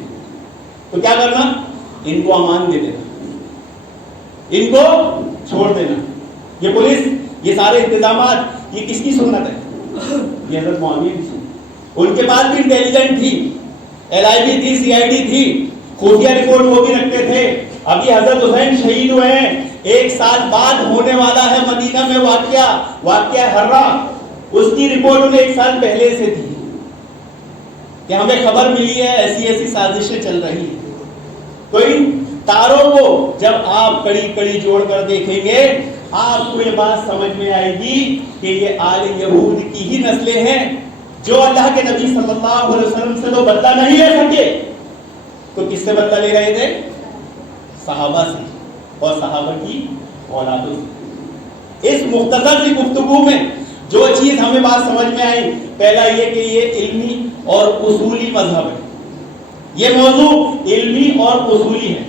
تو کیا کرنا؟ ان کو امان دے دینا، ان کو چھوڑ دینا. یہ پولیس، یہ سارے انتظامات، یہ کس کی سنت ہے؟ یہ حضرت معاویہ کی سنت. ان کے پاس بھی انٹیلیجنٹ تھی، LIB تھی، CID تھی، خفیہ رپورٹ وہ بھی رکھتے تھے. ابھی حضرت حسین شہید ہوئے ہیں، 1 سال بعد ہونے والا ہے مدینہ میں واقعہ ہررا، اس کی رپورٹ انہیں 1 سال پہلے سے تھی کہ ہمیں خبر ملی ہے ایسی سازشیں چل رہی ہیں. تو ان تاروں کو جب آپ کڑی کڑی جوڑ کر دیکھیں گے آپ کو یہ بات سمجھ میں آئے گی کہ یہ آل یہود کی ہی نسلیں ہیں جو اللہ کے نبی صلی اللہ علیہ وسلم سے تو بدلہ نہیں لے سکے تو کس سے بدلہ لے رہے تھے؟ صحابہ سے اور صحابہ کی اولادوں سے. اس مختصر سی گفتگو میں جو چیز ہمیں بات سمجھ میں آئی، پہلا یہ کہ یہ علمی اور اصولی مذہب ہے، یہ موضوع علمی اور اصولی ہے.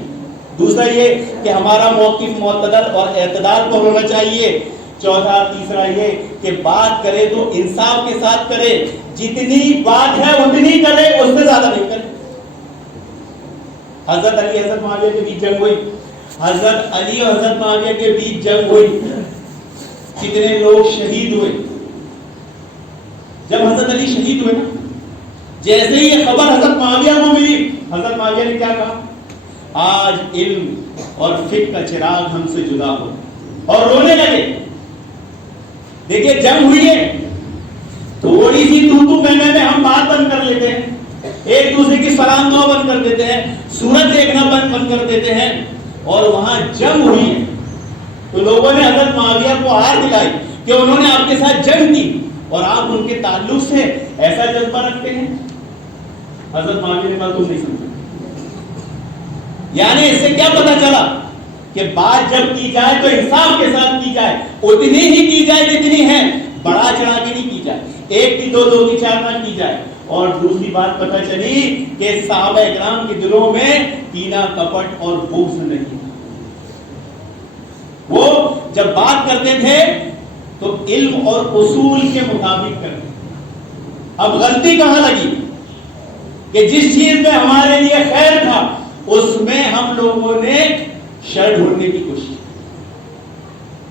دوسرا یہ کہ ہمارا موقف معتدل اور اعتدال پر ہونا چاہیے. چوتھا تیسرا یہ کہ بات کرے تو انصاف کے ساتھ کرے، جتنی بات ہے اتنی کرے، اس سے زیادہ نہیں کرے. حضرت علی حضرت معاویہ کے بیچ جنگ ہوئی، حضرت علی اور حضرت معاویہ کے بیچ جنگ ہوئی، کتنے لوگ شہید ہوئے. جب حضرت علی شہید ہوئے نا، جیسے ہی یہ خبر حضرت معاویہ کو ملی، حضرت معاویہ نے کیا کہا؟ آج علم اور فقہ کا چراغ ہم سے جدا ہو، اور رونے لگے. دیکھیے جنگ ہوئی ہے، تھوڑی سی تو میں ہم بات بند کر لیتے ہیں، ایک دوسرے کی سلام دعا بند کر دیتے ہیں، سورج دیکھنا بند کر دیتے ہیں، اور وہاں جنگ ہوئی ہے تو لوگوں نے حضرت معاویہ کو ہار دلائی کہ انہوں نے آپ کے ساتھ جنگ کی اور آپ ان کے تعلق سے ایسا جذبہ رکھتے ہیں. حضرت معاویہ نے کہا تم نہیں سمجھے. یعنی اس سے کیا پتا چلا کہ بات جب کی جائے تو انصاف کے ساتھ کی جائے، اتنی ہی کی جائے جتنی ہے، بڑا چڑھا کے نہیں کی جائے، ایک کی دو کی چار نہ کی جائے. اور دوسری بات پتہ چلی کہ صحابہ اکرام کے دلوں میں کینہ کپٹ اور بغض نہیں. وہ جب بات کرتے تھے تو علم اور اصول کے مطابق کرتے. اب غلطی کہاں لگی کہ جس چیز میں ہمارے لیے خیر تھا اس میں ہم لوگوں نے شر ڈھونڈنے کی کوشش کی،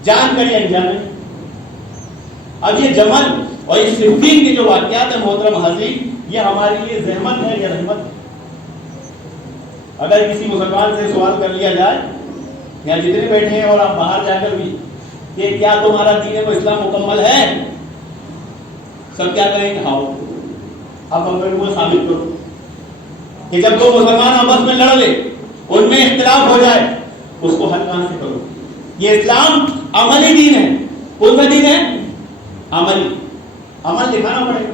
جان کر یا انجانے. اب یہ جمل اور یہ صفین کے جو واقعات ہیں محترم حاضرین، یہ ہمارے لیے زحمت ہے یا رحمت ہے؟ اگر کسی مسلمان سے سوال کر لیا جائے، یا جتنے بیٹھے ہیں اور آپ باہر جا کر بھی، کہ کیا تمہارا دین و اسلام مکمل ہے؟ سب کیا کہیں گے؟ ہاں. اب ہم لوگوں کو ثابت کرو کہ جب دو مسلمان آپس میں لڑ لے، ان میں اختلاف ہو جائے، اس کو حل کہاں سے کرو؟ یہ اسلام عملی دین ہے. کون سا دین ہے؟ عملی. عمل دکھانا پڑے گا.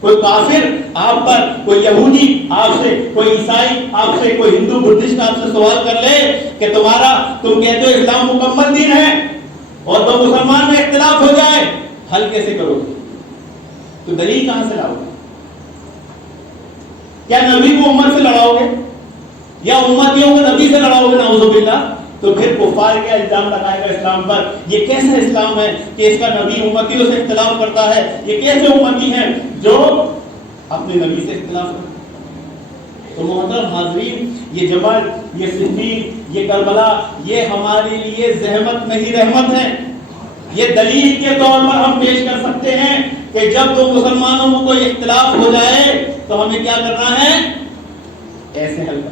کوئی کافر آپ پر، کوئی یہودی آپ سے، کوئی عیسائی آپ سے، کوئی ہندو بدھسٹ آپ سے سوال کر لے کہ تم کہتے ہو اسلام مکمل دین ہے، اور دو مسلمان میں اختلاف ہو جائے، حل کیسے کرو گے؟ تو دلیل کہاں سے لاؤ گے؟ کیا نبی کو امت سے لڑاؤ گے یا امتیوں کو نبی سے لڑاؤ گے؟ نعوذ باللہ. تو پھر کفار کے الزام لگائے گا اسلام پر. یہ کیسا اسلام ہے کہ اس کا نبی امتیوں سے اختلاف کرتا ہے؟ یہ کیسے امتی ہیں جو اپنے نبی سے اختلاف کرتے ہیں؟ تو محترم حاضرین، یہ جبل، یہ صفین، یہ کربلا، یہ ہمارے لیے زحمت نہیں رحمت ہے. یہ دلیل کے طور پر ہم پیش کر سکتے ہیں کہ جب دو مسلمانوں میں کوئی اختلاف ہو جائے تو ہمیں کیا کرنا ہے؟ ایسے حل کرنا.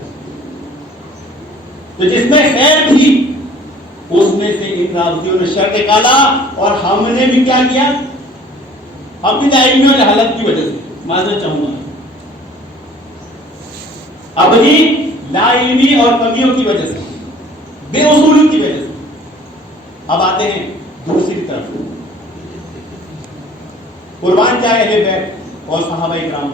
تو جس میں خیر تھی اس میں سے ان رافضیوں نے شر نکالا، اور ہم نے بھی کیا کیا؟ اپنی علمی اور جہالت کی وجہ سے، معذرت چاہوں گا، اپنی لا علمی اور کمیوں کی وجہ سے، بے اصولی کی وجہ سے. اب آتے ہیں دوسری طرف، قربان جائے اہل بیت اور صحابہ کرام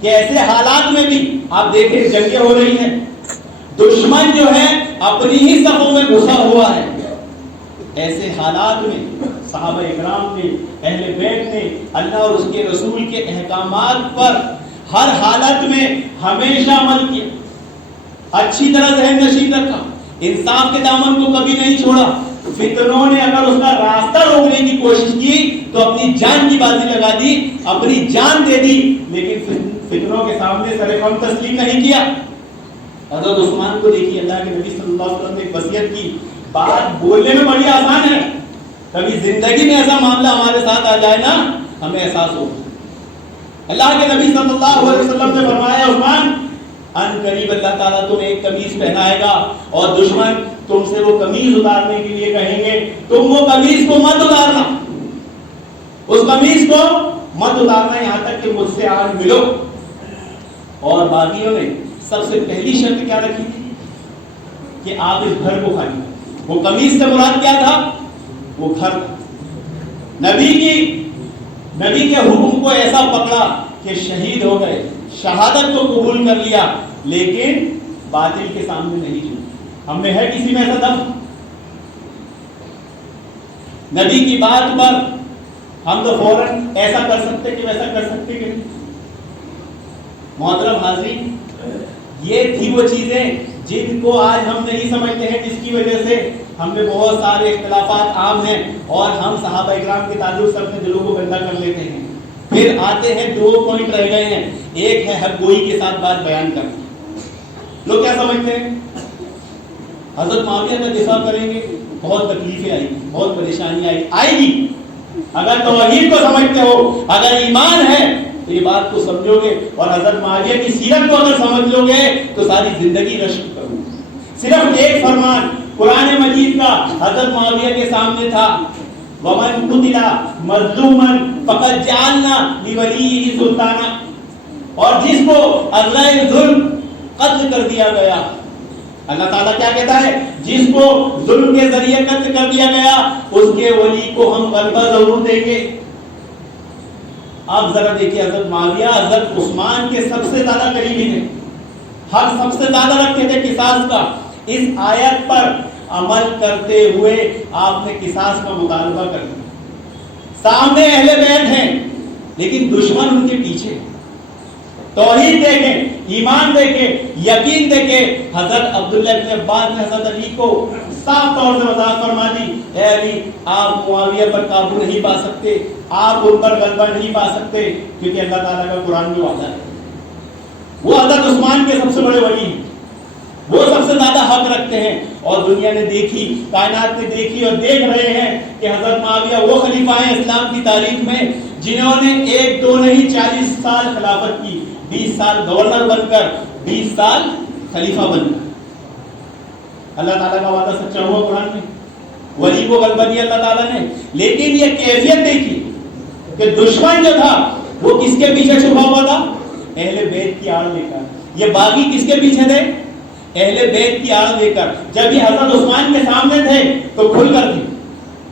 کہ ایسے حالات میں بھی آپ دیکھیں جنگیں ہو رہی ہیں، دشمن جو ہے اپنی ہی صفوں میں گھسا ہوا ہے. ایسے حالات میں صحابہ اکرام نے، اہل بیت نے اللہ اور اس کے رسول کے احکامات پر ہر حالت میں ہمیشہ عمل کیا، اچھی طرح ذہن نشین رکھا، انصاف کے دامن کو کبھی نہیں چھوڑا. فتنوں نے اگر اس کا راستہ روکنے کی کوشش کی تو اپنی جان کی بازی لگا دی، اپنی جان دے دی، لیکن فتنوں کے سامنے سر قلم تسلیم نہیں کیا. حضرت عثمان کو دیکھیے، اللہ کے نبی صلی اللہ علیہ وسلم نے ایک وصیت کی. بات بولنے میں بڑی آسان ہے، کبھی زندگی میں ایسا معاملہ ہمارے ساتھ آ جائے نا، ہمیں احساس ہو اللہ کے نبی صلی اللہ علیہ وسلم نے فرمایا عثمان ان قریب اللہ تعالیٰ تمہیں ایک قمیص پہنائے گا اور دشمن تم سے وہ قمیص اتارنے کے لیے کہیں گے، تم وہ قمیص کو مت اتارنا، اس قمیص کو مت اتارنا یہاں تک کہ مجھ سے آج ملو۔ اور باغیوں نے سب سے پہلی شرط کیا رکھی تھی کہ آپ اس گھر کو خالی، وہ قمیص سے مراد کیا تھا؟ وہ گھر۔ نبی کے حکم کو ایسا پکڑا کہ شہید ہو گئے، شہادت کو قبول کر لیا، لیکن باطل کے سامنے نہیں جھکے۔ ہم میں ہے کسی میں ایسا دم؟ نبی کی بات پر ہم تو فوراً ایسا کر سکتے کہ ویسا کر سکتے کہ نہیں؟ محترم حاضرین، یہ تھی وہ چیزیں جن کو آج ہم نہیں سمجھتے ہیں، جس کی وجہ سے ہم میں بہت سارے اختلافات عام ہیں اور ہم صحابہ اکرام کے تعلق سے اپنے دلوں کو گندا کر لیتے ہیں۔ پھر آتے ہیں، دو پوائنٹ رہ گئے ہیں، ایک ہے حق گوئی کے ساتھ بات بیان کرنا۔ لوگ کیا سمجھتے ہیں؟ حضرت معاویہ کا دفاع کریں گے، بہت تکلیفیں آئی گی، بہت پریشانیاں آئے گی۔ اگر توحید کو سمجھتے ہو، اگر ایمان ہے تو یہ بات کو سمجھو گے، اور حضرت معاویہ کی سیرت کو اگر سمجھ لو گے تو ساری زندگی رشک کرو۔ صرف ایک فرمان قرآن مجید کا حضرت معاویہ کے سامنے تھا، وَمَن قُتِلَ مَظْلُومًا فَقَدْ جَعَلْنَا لِوَلِيِّهِ سُلْطَانًا، اور جس کو عذرائے ظلم قتل کر دیا گیا، اللہ تعالیٰ کیا کہتا ہے؟ جس کو ظلم کے ذریعے قتل کر دیا گیا اس کے ولی کو ہم غلبہ ضرور دیں گے۔ آپ ذرا دیکھیے، حضرت معاویہ حضرت عثمان کے سب سے زیادہ قریبی تھے، حق سب سے زیادہ رکھتے تھے قصاص کا۔ اس آیت پر عمل کرتے ہوئے آپ نے قصاص کا مطالبہ کر دیا۔ سامنے اہل بیت ہیں لیکن دشمن ان کے پیچھے۔ توحید دیکھیں، ایمان دیکھیں، یقین دیکھیں۔ حضرت عبداللہ بن عباس نے حضرت علی کو صاف طور سے وضاحت فرما دی، اے علی آپ معاویہ پر قابو نہیں پا سکتے، آپ ان پر غلبہ نہیں پا سکتے، کیونکہ اللہ تعالیٰ کا قرآن میں وعدہ ہے۔ وہ حضرت عثمان کے سب سے بڑے ولی ہیں، وہ سب سے زیادہ حق رکھتے ہیں، اور دنیا نے دیکھی، کائنات نے دیکھی اور دیکھ رہے ہیں کہ حضرت معاویہ وہ خلیفہ ہیں اسلام کی تاریخ میں جنہوں نے ایک دو نہیں 40 سال خلافت کی، 20 سال گورنر بن کر، 20 سال خلیفہ بن کر۔ اللہ تعالیٰ کا وعدہ سچا ہوا قرآن میں، ولی کو غلبہ دیا اللہ تعالیٰ نے، لیکن یہ کیفیت دیکھی کہ دشمن جو تھا وہ کس کے پیچھے چھپا ہوا تھا؟ اہل بیت کی آڑ لے کر۔ یہ باغی کس کے پیچھے تھے؟ اہل بیت کی آڑ لے کر۔ جب یہ حضرت عثمان کے سامنے تھے تو کھل کر تھی،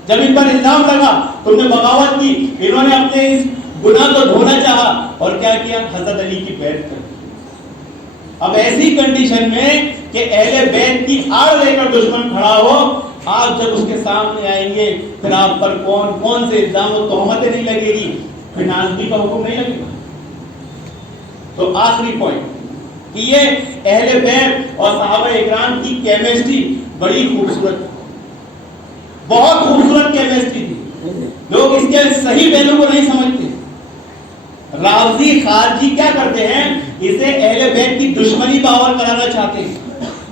جب ان پر الزام لگا تم نے بغاوت کی، انہوں نے اپنے اس گناہ کو دھونا چاہا اور کیا کیا؟ حضرت علی کی بیعت کر دی۔ اب ایسی کنڈیشن میں کہ اہل بیت کی آڑ لے کر دشمن کھڑا ہو، آپ جب اس کے سامنے آئیں گے پھر آپ پر کون کون سے الزام و تہمتیں نہیں لگے گی، پھر نازلی کا حکم نہیں لگے گا۔ تو آخری پوائنٹ کہ یہ اہل بیت اور صحابہ اکرام کی کیمسٹری بڑی خوبصورت، بہت خوبصورت کیمسٹری تھی۔ لوگ اس کے صحیح پہلو کو نہیں سمجھتے۔ رافضی خارجی کیا کرتے ہیں؟ اسے اہل بیت کی دشمنی باور کرانا چاہتے ہیں،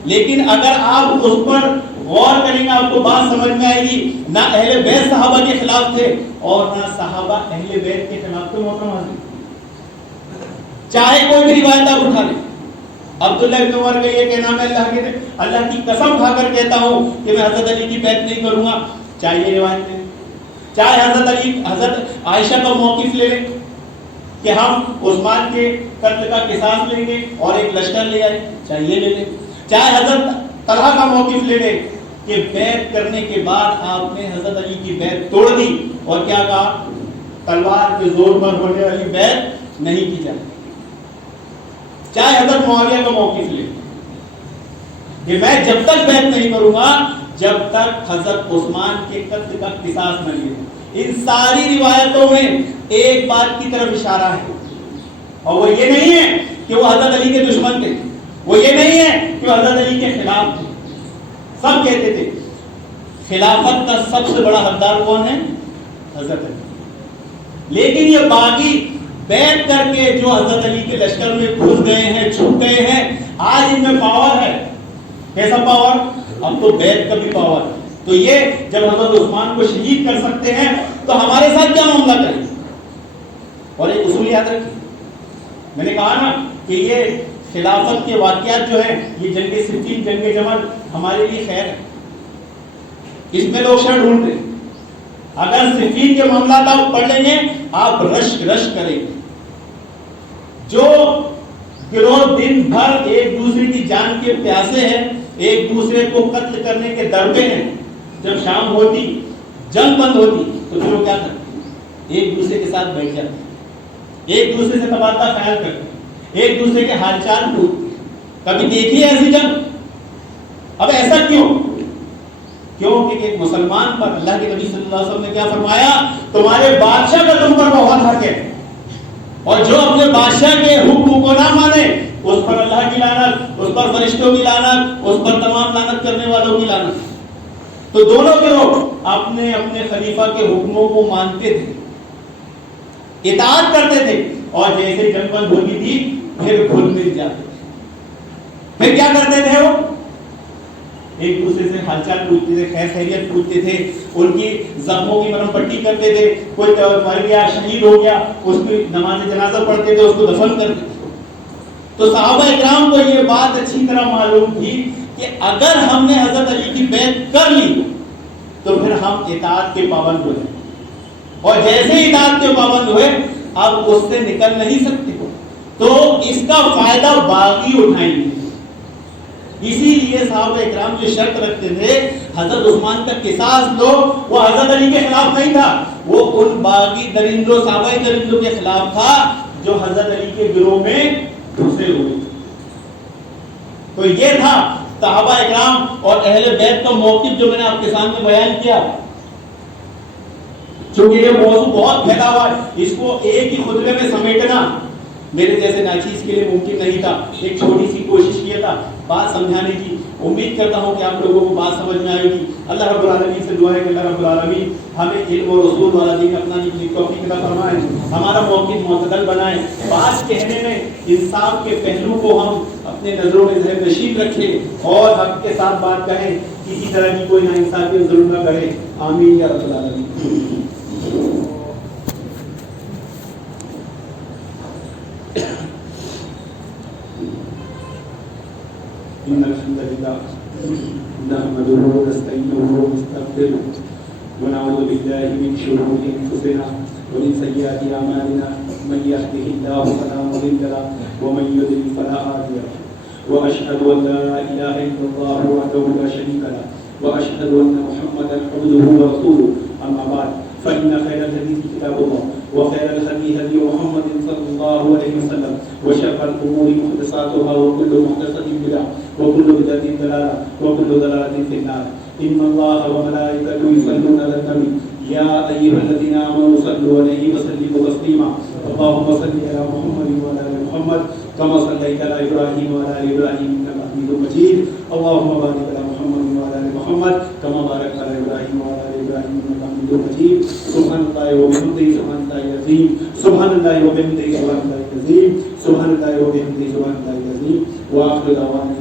لیکن اگر آپ اس پر غور کریں گے آپ کو بات سمجھ میں آئے گی، نہ اہل بیت صحابہ کے خلاف تھے اور نہ صحابہ اہل بیت کے خلاف تھے۔ محترم حاضرین، چاہے کوئی بھی روایت آپ اٹھا لیں، عبداللہ بن عمر کا یہ کہنا میں اللہ کی قسم کھا کر کہتا ہوں کہ میں حضرت علی کی بیعت نہیں کروں گا، چاہے یہ روایت لیں، چاہے حضرت عائشہ کا موقف لے لیں کہ ہم عثمان کے قتل کا قصاص لیں گے اور ایک لشکر لے آئے، چاہے یہ لے لیں، چاہے حضرت طلحہ کا موقف لے لیں کہ بیعت کرنے کے بعد آپ نے حضرت علی کی بیعت توڑ دی اور کیا کہا؟ تلوار کے زور پر ہونے والی بیعت نہیں کی جائے۔ چاہے حضرت معاویہ کا موقف لے کہ میں جب تک بیعت نہیں کروں گا جب تک حضرت عثمان کے قتل کا قصاص نہ لے۔ ان ساری روایتوں میں ایک بات کی طرف اشارہ ہے، اور وہ یہ نہیں ہے کہ وہ حضرت علی کے دشمن تھے، وہ یہ نہیں ہے کہ وہ حضرت علی کے خلاف تھے۔ سب کہتے تھے خلافت کا سب سے بڑا حقدار کون ہے؟ حضرت علی۔ لیکن یہ باغی بیعت کر کے جو حضرت علی کے لشکر میں گھس گئے ہیں، چھپ گئے ہیں، آج ان میں پاور ہے۔ کیسا پاور؟ اب تو بیعت کا بھی پاور ہے۔ تو یہ جب حضرت عثمان کو شہید کر سکتے ہیں تو ہمارے ساتھ کیا معاملہ کریں؟ اور ایک اصول یاد رکھیں، میں نے کہا نا کہ یہ خلافت کے واقعات جو ہیں، یہ جنگ صفین، جنگ جمل ہمارے لیے خیر ہے، اس میں لوگ شر ڈھونڈتے ہیں۔ اگر صفین کے معاملات آپ پڑھ لیں گے آپ رشک کریں گے۔ جو گروہ دن بھر ایک دوسرے کی جان کے پیاسے ہیں، ایک دوسرے کو قتل کرنے کے در پہ ہیں، جب شام ہوتی، جنگ بند ہوتی تو پھر وہ کیا کرتے؟ ایک دوسرے کے ساتھ بیٹھ جاتے، ایک دوسرے سے تبادلہ خیال کرتے، ایک دوسرے کے حال چال پوچھتے۔ کبھی دیکھی ہے ایسی جنگ؟ اب ایسا کیوں؟ کیونکہ ایک مسلمان پر اللہ کے نبی صلی اللہ علیہ وسلم نے کیا فرمایا؟ تمہارے بادشاہ کا تم پر بہت حق ہے، اور جو اپنے بادشاہ کے حکم کو نہ مانے اس پر اللہ کی لعنت، اس پر فرشتوں کی لعنت، اس پر تمام لعنت کرنے والوں کی لعنت۔ تو دونوں کے لوگ اپنے اپنے خلیفہ کے حکموں کو مانتے تھے، اطاعت کرتے تھے، اور جیسے جنگ بند ہوتی تھی پھر گھل مل جاتے تھے۔ پھر کیا کرتے تھے؟ وہ ایک دوسرے سے حال چال پوچھتے تھے، خیر خیریت پوچھتے تھے، ان کی زخموں کی مرہم پٹی کرتے تھے، کوئی مر گیا، شہید ہو گیا، اس کی نماز جنازہ پڑھتے تھے، اس کو دفن کرتے تھے۔ تو صحابہ اکرام کو یہ بات اچھی طرح معلوم تھی کہ اگر ہم نے حضرت علی کی بیعت کر لی تو پھر ہم اطاعت کے پابند ہو جائیں، اور جیسے اطاعت کے پابند ہوئے اب اس سے نکل نہیں سکتے، تو اس کا فائدہ باقی اٹھائیں گے۔ اسی لیے صحابہ اکرام جو شرط رکھتے تھے حضرت عثمان کا قصاص لو، وہ حضرت علی کے خلاف نہیں تھا، وہ ان باغی درندوں، صحابہ درندوں کے خلاف تھا جو حضرت علی کے گروہ میں گھسے ہوئے۔ تو یہ تھا صحابہ اکرام اور اہل بیت کا موقف جو میں نے آپ کے سامنے بیان کیا۔ چونکہ یہ موضوع بہت پھیلا ہوا ہے، اس کو ایک ہی خطبے میں سمیٹنا میرے جیسے ناچیز کے لیے ممکن نہیں تھا۔ ایک چھوٹی سی کوشش کیا تھا بات سمجھانے کی، امید کرتا ہوں کہ آپ لوگوں کو بات سمجھ میں آئے گی۔ اللہ رب العالمین سے دعا ہے کہ اللہ رب العالمین ہمیں علم اور اصول والا دین اپنانے کی توفیق عطا فرمائے، ہمارا موقف معتدل بنائے، بات کہنے میں انصاف کے پہلو کو ہم اپنے نظروں میں ذہن نشین رکھیں اور حق کے ساتھ بات کہیں، کسی طرح کی کوئی ناانصافی ظلم نہ کرے۔ آمین یا رب العالمین۔ إن الحمد لله نحمده ونستعينه ونستغفره ونعوذ بالله من شرور أنفسنا ومن سيئات أعمالنا من يهده الله فلا مضل له ومن يضلل فلا هادي له وأشهد أن لا إله إلا الله وحده لا شريك له وأشهد أن محمدا عبده ورسوله أما بعد فإن خير الحديث كتاب الله وخير الهدي هدي محمد صلى الله عليه وسلم وشر الأمور محدثاتها وكل محدثة بدعة وكل بدعة ضلالة وكل ضلالة في النار إن الله وملائكته يصلون على النبي يا أيها الذين آمنوا صلوا عليه وسلموا تسليما اللهم صل على محمد وعلى آل محمد كما صليت على إبراهيم وعلى آل إبراهيم إنك حميد مجيد اللهم بارك على محمد وعلى آل محمد كما باركت على إبراهيم وعلى آل إبراهيم إنك حميد مجيد سبحان الله وبحمده سبحان الله العظيم سبحان الله وبحمده سبحان الله العظيم سبحان الله وبحمده سبحان الله العظيم وآخر دعوانا